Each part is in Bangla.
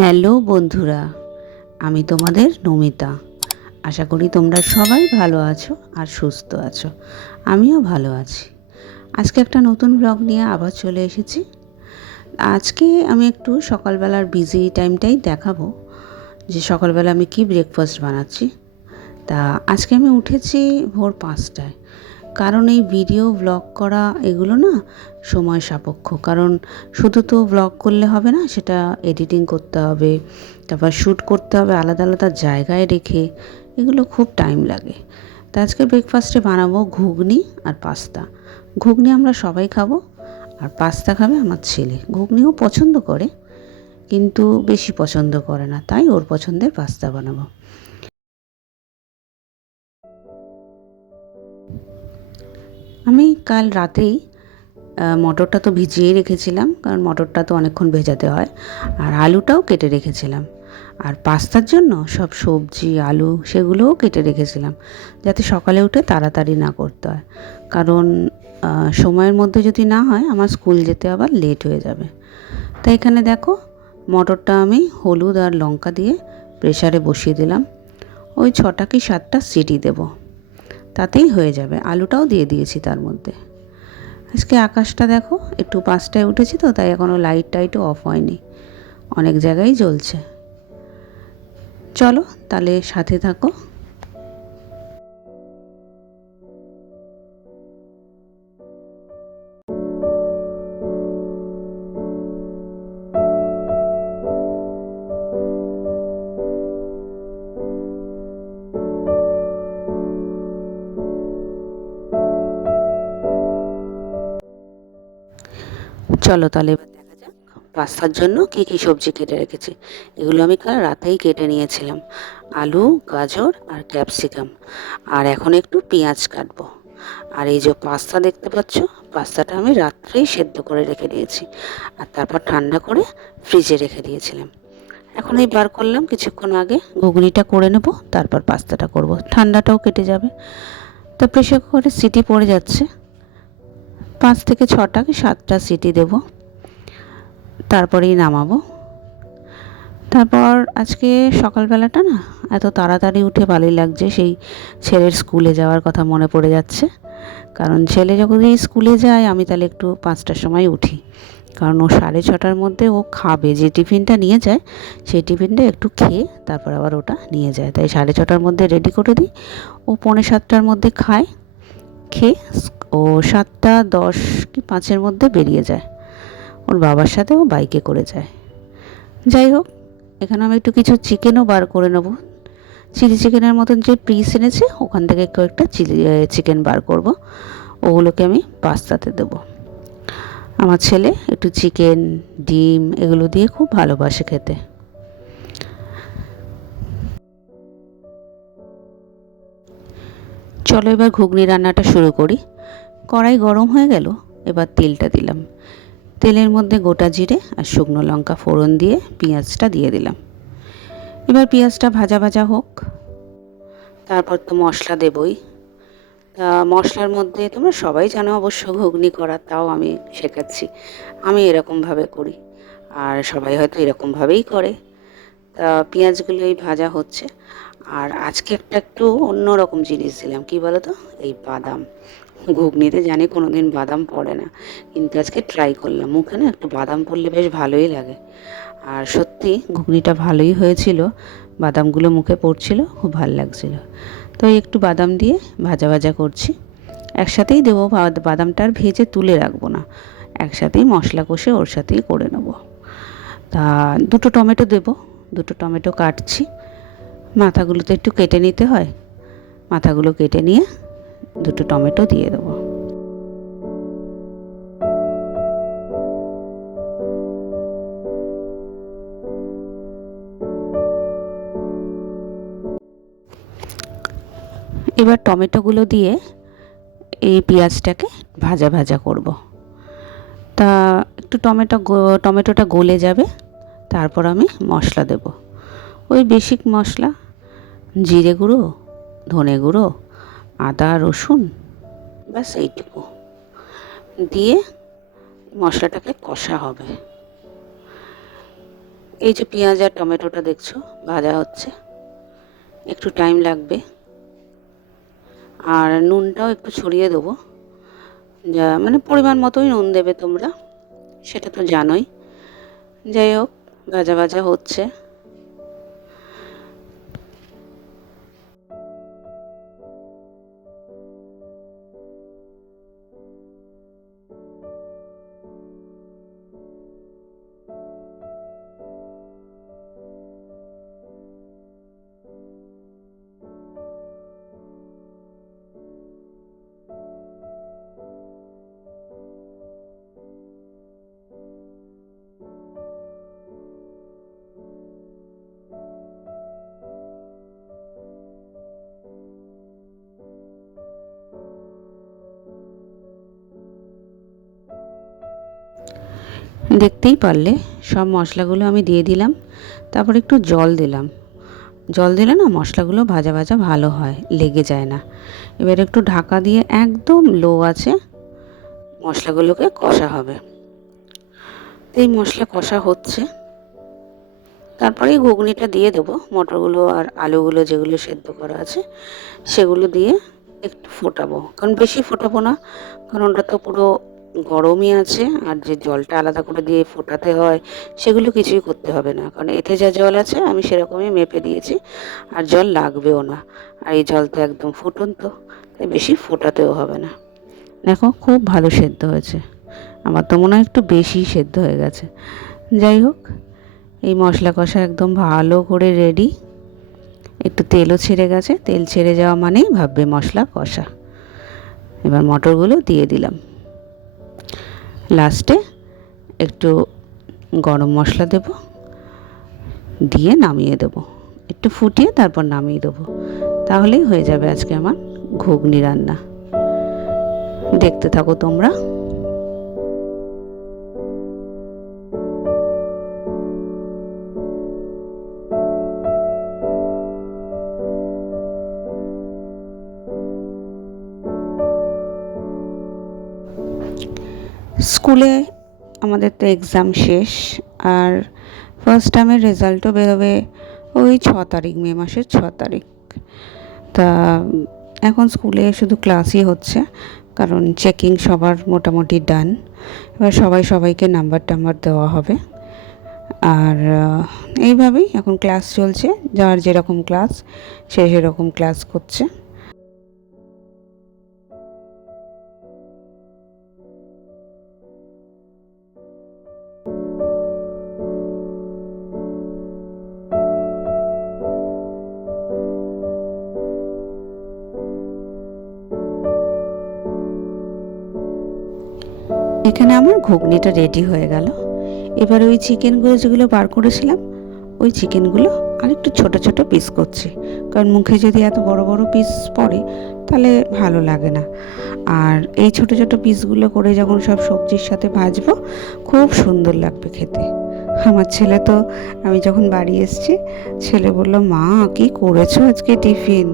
হ্যালো বন্ধুরা, আমি তোমাদের নমিতা। আশা করি তোমরা সবাই ভালো আছো আর সুস্থ আছো। আমিও ভালো আছি। আজকে একটা নতুন ব্লগ নিয়ে আবার চলে এসেছি। আজকে আমি একটু সকালবেলার বিজি টাইমটাই দেখাবো যে সকালবেলা আমি কি ব্রেকফাস্ট বানাচ্ছি। তা আজকে আমি উঠেছি ভোর 5টায়। কারণ এই ভিডিও ব্লগ করা এগুলো না সময় সাপেক্ষ। কারণ শুধু তো ব্লগ করলে হবে না, সেটা এডিটিং করতে হবে, তারপর শ্যুট করতে হবে আলাদা আলাদা জায়গায় রেখে, এগুলো খুব টাইম লাগে। তা আজকে ব্রেকফাস্টে বানাবো ঘুগনি আর পাস্তা। ঘুগনি আমরা সবাই খাবো, আর পাস্তা খাবে আমার ছেলে। ঘুগনিও পছন্দ করে, কিন্তু বেশি পছন্দ করে না, তাই ওর পছন্দের পাস্তা বানাবো। আমি কাল রাতেই মটরটা তো ভিজিয়ে রেখেছিলাম, কারণ মটরটা তো অনেকক্ষণ ভেজাতে হয়, আর আলুটাও কেটে রেখেছিলাম। আর পাস্তার জন্য সব সবজি আলু সেগুলোও কেটে রেখেছিলাম, যাতে সকালে উঠে তাড়াতাড়ি না করতে হয়। কারণ সময়ের মধ্যে যদি না হয় আমার স্কুল যেতে আবার লেট হয়ে যাবে। তাই এখানে দেখো, মটরটা আমি হলুদ আর লঙ্কা দিয়ে প্রেসারে বসিয়ে দিলাম। ওই 6টা কি 7টা সিটি দেব, তাতেই হয়ে যাবে। আলুটাও দিয়ে দিয়েছি তার মধ্যে। আজকে আকাশটা দেখো, একটু 5টায় উঠেছি তো, তাই এখনও লাইট টাইটও অফ হয়নি, অনেক জায়গায় জ্বলছে। চলো তাহলে সাথে থাকো। চলো তাহলে এবার দেখা যাক পাস্তার জন্য কী কী সবজি কেটে রেখেছি। এগুলো আমি কাল রাতেই কেটে নিয়েছিলাম, আলু, গাজর আর ক্যাপসিকাম। আর এখন একটু পেঁয়াজ কাটবো। আর এই যে পাস্তা দেখতে পাচ্ছ, পাস্তাটা আমি রাত্রেই সেদ্ধ করে রেখে দিয়েছি, আর তারপর ঠান্ডা করে ফ্রিজে রেখে দিয়েছিলাম। এখন এই বার করলাম কিছুক্ষণ আগে, ঘুগনিটা করে নেব, তারপর পাস্তাটা করব, ঠান্ডাটাও কেটে যাবে। তো প্রেসার কুকারে সিটি পড়ে যাচ্ছে, 5 থেকে 6টা কি 7টা সিটি দেব, তারপরেই নামাবো। তারপর আজকে সকালবেলাটা না এত তাড়াতাড়ি উঠে ভালোই লাগছে, সেই ছেলের স্কুলে যাওয়ার কথা মনে পড়ে যাচ্ছে। কারণ ছেলে যখন এই স্কুলে যায় আমি তাহলে একটু 5টার সময় উঠি, কারণ ও 6:30টার মধ্যে ও খাবে। যে টিফিনটা নিয়ে যায় সেই টিফিনটা একটু খেয়ে তারপর আবার ওটা নিয়ে যায়, তাই 6:30টার মধ্যে রেডি করে দিই। ও 6:45টার মধ্যে খায়, খেয়ে ও 7টা 10 কি 5-এর মধ্যে বেরিয়ে যায়। ওর বাবার সাথে ও বাইকে করে যায়। যাই হোক, এখানে আমি একটু কিছু চিকেনও বার করে নেব। চিলি চিকেনের মতন যে পিস এনেছে ওখান থেকে কয়েকটা চিকেন বার করব, ওগুলোকে আমি পাস্তাতে দেবো। আমার ছেলে একটু চিকেন, ডিম এগুলো দিয়ে খুব ভালোবাসে খেতে। চলো এবার ঘুগনি রান্নাটা শুরু করি। কড়াই গরম হয়ে গেল, এবার তেলটা দিলাম। তেলের মধ্যে গোটা জিরে আর শুকনো লঙ্কা ফোড়ন দিয়ে পেঁয়াজটা দিয়ে দিলাম। এবার পেঁয়াজটা ভাজা ভাজা হোক, তারপর তো মশলা দেবই। তা মশলার মধ্যে তোমরা সবাই জানো অবশ্য ঘুগনি করা, তাও আমি শেখাচ্ছি। আমি এরকমভাবে করি, আর সবাই হয়তো এরকমভাবেই করে। তা পেঁয়াজগুলো এই ভাজা হচ্ছে। আর আজকে একটু অন্যরকম জিনিস দিলাম, কি বলো তো, এই বাদাম। ঘুগনিতে জানি কোনো দিন বাদাম পড়ে না, কিন্তু আজকে ট্রাই করলাম। মুখে না একটু বাদাম পড়লে বেশ ভালোই লাগে। আর সত্যি ঘুগনিটা ভালোই হয়েছিল, বাদামগুলো মুখে পড়ছিল, খুব ভালো লাগছিল। তো একটু বাদাম দিয়ে ভাজা ভাজা করছি। একসাথেই দেবো, বাদামটা আর ভেজে তুলে রাখবো না, একসাথেই মশলা কষে ওর সাথেই করে নেব। তা 2টো টমেটো দেবো, 2টো টমেটো কাটছি। মাথাগুলো তো একটু কেটে নিতে হয়, মাথাগুলো কেটে নিয়ে 2টো টমেটো দিয়ে দেবো। এবার টমেটোগুলো দিয়ে এই পেঁয়াজটাকে ভাজা ভাজা করব। তা একটু টমেটোটা গলে যাবে, তারপর আমি মশলা দেব। ওই বেসিক মশলা, জিরে গুঁড়ো, ধনে গুঁড়ো, আদা রসুন, ব্যাস এইটুকু দিয়ে মশলাটাকে কষা হবে। এই যে পেঁয়াজ আর টমেটোটা দেখছো ভাজা হচ্ছে, একটু টাইম লাগবে। আর নুনটাও একটু ছড়িয়ে দেবো, যা মানে পরিমাণ মতোই নুন দেবে তোমরা, সেটা তো জানোই। যাই হোক, ভাজা ভাজা হচ্ছে। দেখতেই পারলে সব মশলাগুলো আমি দিয়ে দিলাম, তারপর একটু জল দিলাম। জল দিলে না মশলাগুলো ভাজা ভাজা ভালো হয়, লেগে যায় না। এবার একটু ঢাকা দিয়ে একদম লো আছে মশলাগুলোকে কষা হবে। এই মশলা কষা হচ্ছে, তারপরে ঘুগনিটা দিয়ে দেবো, মটরগুলো আর আলুগুলো যেগুলো সেদ্ধ করা আছে সেগুলো দিয়ে একটু ফোটাবো। কারণ বেশি ফোটাবো না, কারণ ওটা তো পুরো গরমই আছে। আর যে জলটা আলাদা করে দিয়ে ফোটাতে হয় সেগুলো কিছুই করতে হবে না, কারণ এতে যা জল আছে আমি সেরকমই মেপে দিয়েছি, আর জল লাগবেও না। আর এই জল তো একদম ফুটন্ত, তাই বেশি ফোটাতেও হবে না। দেখো খুব ভালো সেদ্ধ হয়েছে, আমার তো মনে হয় একটু বেশি সেদ্ধ হয়ে গেছে। যাই হোক, এই মশলা কষা একদম ভালো করে রেডি। একটু তেলও ছেড়ে গেছে, তেল ছেড়ে যাওয়া মানেই ভাববে মশলা কষা। এবার মটরগুলো দিয়ে দিলাম। লাস্টে একটু গরম মশলা দেব, দিয়ে নামিয়ে দেব। একটু ফুটিয়ে তারপর নামিয়ে দেবো, তাহলেই হয়ে যাবে আজকে আমার ঘুগনি রান্না। দেখতে থাকো তোমরা। স্কুলে আমাদের তো এক্সাম শেষ, আর ফার্স্ট টার্মের রেজাল্টও বেরোবে ওই 6 তারিখ, মে মাসের 6 তারিখ। তা এখন স্কুলে শুধু ক্লাসই হচ্ছে, কারণ চেকিং সবার মোটামুটি ডান। এবার সবাই সবাইকে নাম্বার টাম্বার দেওয়া হবে। আর এইভাবেই এখন ক্লাস চলছে, যার যেরকম ক্লাস সে সেরকম ক্লাস করছে। এখানে আমার ঘুগনিটা রেডি হয়ে গেল। এবার ওই চিকেনগুলো যেগুলো বার করেছিলাম, ওই চিকেনগুলো আরেকটু ছোট ছোট পিস করছি, কারণ মুখে যদি এত বড় বড় পিস পড়ে তাহলে ভালো লাগে না। আর এই ছোট ছোট পিসগুলো করে যখন সব সবজির সাথে ভাজবো, খুব সুন্দর লাগবে খেতে। আমার ছেলে তো, আমি যখন বাড়ি এসেছি, ছেলে বলল, মা কি করেছো আজকে টিফিন?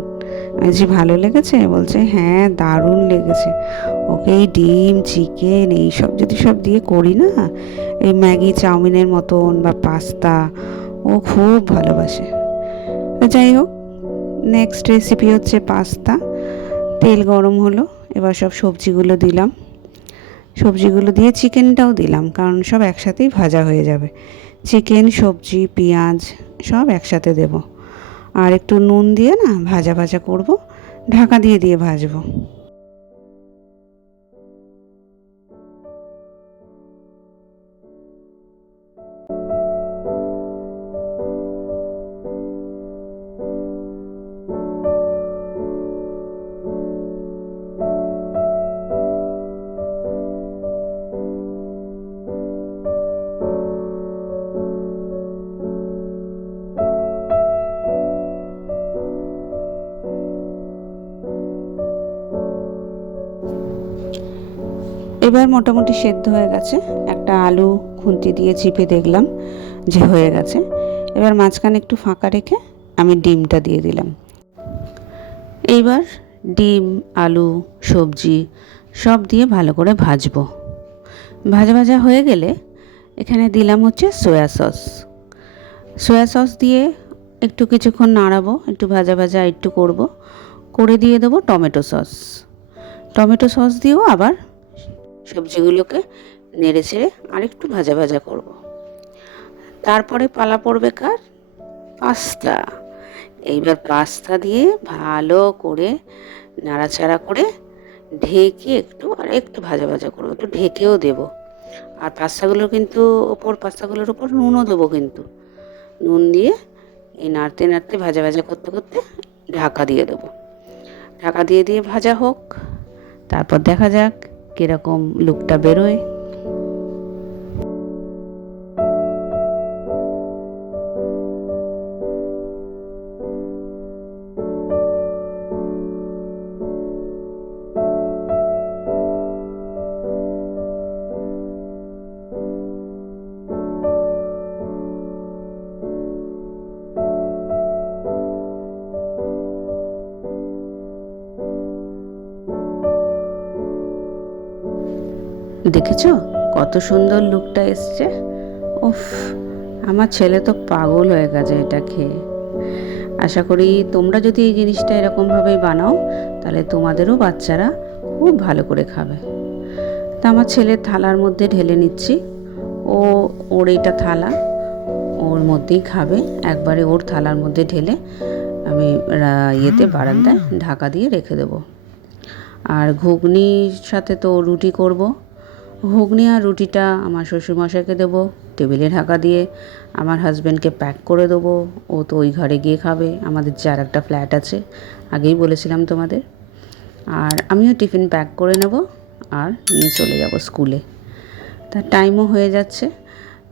আমি যে ভালো লেগেছে? বলছে হ্যাঁ দারুণ লেগেছে। ওকে এই ডিম চিকেন এইসব যদি সব দিয়ে করি না, এই ম্যাগি চাউমিনের মতন বা পাস্তা, ও খুব ভালোবাসে। যাই হোক, নেক্সট রেসিপি হচ্ছে পাস্তা। তেল গরম হলো, এবার সব সবজিগুলো দিলাম। সবজিগুলো দিয়ে চিকেনটাও দিলাম, কারণ সব একসাথেই ভাজা হয়ে যাবে। চিকেন, সবজি, পেঁয়াজ সব একসাথে দেব। আর একটু নুন দিয়ে না ভাজা ভাজা করব, ঢাকা দিয়ে দিয়ে ভাজবো। এবার মোটামুটি সেদ্ধ হয়ে গেছে। একটা আলু খুন্তি দিয়ে চিপে দেখলাম যে হয়ে গেছে। এবার মাঝখানে একটু ফাঁকা রেখে আমি ডিমটা দিয়ে দিলাম। এইবার ডিম, আলু, সবজি সব দিয়ে ভালো করে ভাজবো। ভাজা ভাজা হয়ে গেলে এখানে দিলাম হচ্ছে সয়া সস। সয়া সস দিয়ে একটু কিছুক্ষণ নাড়াবো, একটু ভাজা ভাজা একটু করব, করে দিয়ে দেবো টমেটো সস। টমেটো সস দিয়েও আবার সবজিগুলোকে নেড়ে ছেড়ে আরেকটু ভাজা ভাজা করব। তারপরে পালা পড়বে কার? পাস্তা। এইবার পাস্তা দিয়ে ভালো করে নাড়াচাড়া করে ঢেকে আর একটু ভাজা ভাজা করবো, একটু ঢেকেও দেবো। আর পাস্তাগুলোর উপর নুনও দেবো, কিন্তু নুন দিয়ে এই নাড়তে নাড়তে ভাজা ভাজা করতে করতে ঢাকা দিয়ে দেবো। ঢাকা দিয়ে ভাজা হোক, তারপর দেখা যাক কীরকম লুকটা বেরোয়। দেখেছো কত সুন্দর লুকটা এসছে? উফ, আমার ছেলে তো পাগল হয়ে গেছে এটা খেয়ে। আশা করি তোমরা যদি এই জিনিসটা এরকমভাবেই বানাও, তাহলে তোমাদেরও বাচ্চারা খুব ভালো করে খাবে। তা আমার ছেলের থালার মধ্যে ঢেলে নিচ্ছি। ওর এইটা থালা, ওর মধ্যেই খাবে। একবারে ওর থালার মধ্যে ঢেলে আমি বারান্দায় ঢাকা দিয়ে রেখে দেবো। আর ঘুগনির সাথে তো রুটি করব। ঘুগনি আর রুটিটা আমার শ্বশুরমশাইকে দেবো টেবিলে ঢাকা দিয়ে, আমার হাজব্যান্ডকে প্যাক করে দেবো। ও তো ওই ঘরে গিয়ে খাবে, আমাদের যে আর একটা ফ্ল্যাট আছে, আগেই বলেছিলাম তোমাদের। আর আমিও টিফিন প্যাক করে নেব আর নিয়ে চলে যাব স্কুলে। তা টাইমও হয়ে যাচ্ছে।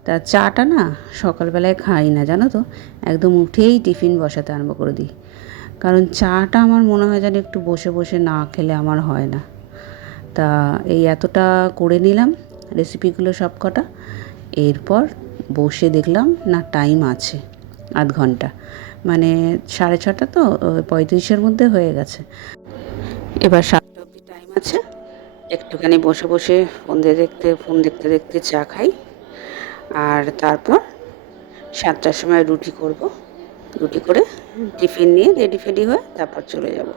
তা চাটা না সকালবেলায় খাই না, জানো তো, একদম উঠেই টিফিন বসাতে আরম্ভ করে দিই। কারণ চাটা আমার মনে হয় যেন একটু বসে বসে না খেলে আমার হয় না। তা এই এতটা করে নিলাম রেসিপিগুলো সব কটা। এরপর বসে দেখলাম না টাইম আছে আধ ঘন্টা, মানে 6:30 তো 35-এর মধ্যে হয়ে গেছে। এবার 7টা অবধি টাইম আছে, একটুখানি বসে বসে ফোন দেখতে দেখতে চা খাই। আর তারপর 7টার সময় রুটি করব। রুটি করে টিফিন নিয়ে রেডি ফেডি হয়ে তারপর চলে যাব।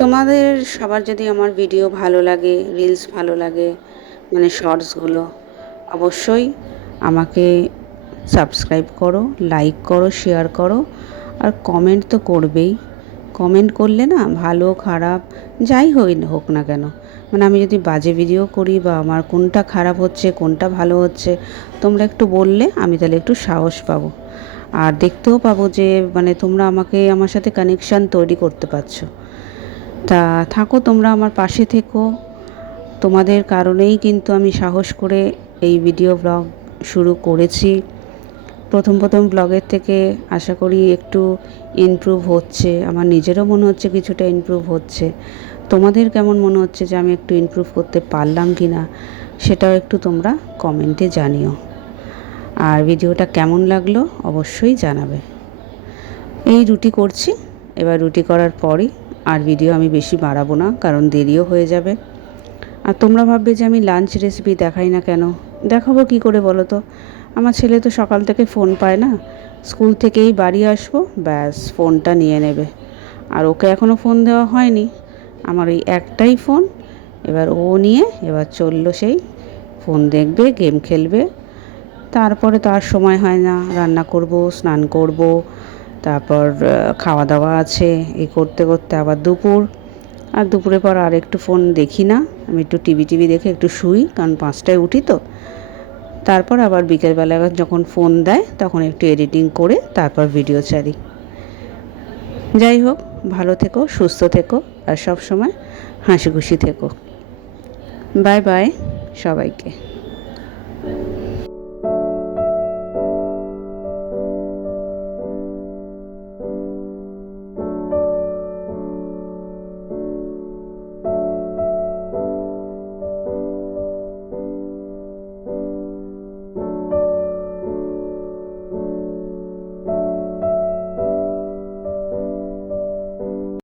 তোমাদের সবার যদি আমার ভিডিও ভালো লাগে, রিলস ভালো লাগে, মানে শর্টসগুলো, অবশ্যই আমাকে সাবস্ক্রাইব করো, লাইক করো, শেয়ার করো, আর কমেন্ট তো করবেই। কমেন্ট করলে না, ভালো খারাপ যাই হোক না কেন, মানে আমি যদি বাজে ভিডিও করি বা আমার কোনটা খারাপ হচ্ছে কোনটা ভালো হচ্ছে, তোমরা একটু বললে আমি তাহলে একটু সাহস পাবো। আর দেখতেও পাবো যে মানে তোমরা আমার সাথে কানেকশান তৈরি করতে পারছো। তা থাকো, তোমরা আমার পাশে থেকো। তোমাদের কারণেই কিন্তু আমি সাহস করে এই ভিডিও ব্লগ শুরু করেছি। প্রথম ব্লগের থেকে আশা করি একটু ইমপ্রুভ হচ্ছে, আমার নিজেরও মনে হচ্ছে কিছুটা ইমপ্রুভ হচ্ছে। তোমাদের কেমন মনে হচ্ছে যে আমি একটু ইমপ্রুভ করতে পারলাম কি না, সেটাও একটু তোমরা কমেন্টে জানিও। আর ভিডিওটা কেমন লাগলো অবশ্যই জানাবে। এই রুটি করছি, এবার রুটি করার পরই আর ভিডিও আমি বেশি বাড়াবো না, কারণ দেরিও হয়ে যাবে। আর তোমরা ভাববে যে আমি লাঞ্চ রেসিপি দেখাই না কেন। দেখাবো কি করে বলো তো? আমার ছেলে তো সকাল থেকে ফোন পায় না, স্কুল থেকেই বাড়ি আসবো ব্যাস ফোনটা নিয়ে নেবে। আর ওকে এখনও ফোন দেওয়া হয়নি, আমার ওই একটাই ফোন। এবার ও নিয়ে এবার চললো সেই ফোন দেখবে, গেম খেলবে। তারপরে তো আর সময় হয় না, রান্না করব, স্নান করব, তারপর খাওয়া দাওয়া আছে, এই করতে করতে আবার দুপুর। আর দুপুরের পর আর একটু ফোন দেখি না, আমি একটু টিভি দেখে একটু শুই, কারণ 5টায় উঠি তো। তারপর আবার বিকেলবেলা যখন ফোন দেয় তখন একটু এডিটিং করে তারপর ভিডিও ছাড়ি। যাই হোক, ভালো থেকো, সুস্থ থেকো, আর সব সময় হাসি খুশি থেকো। বাই বাই সবাইকে।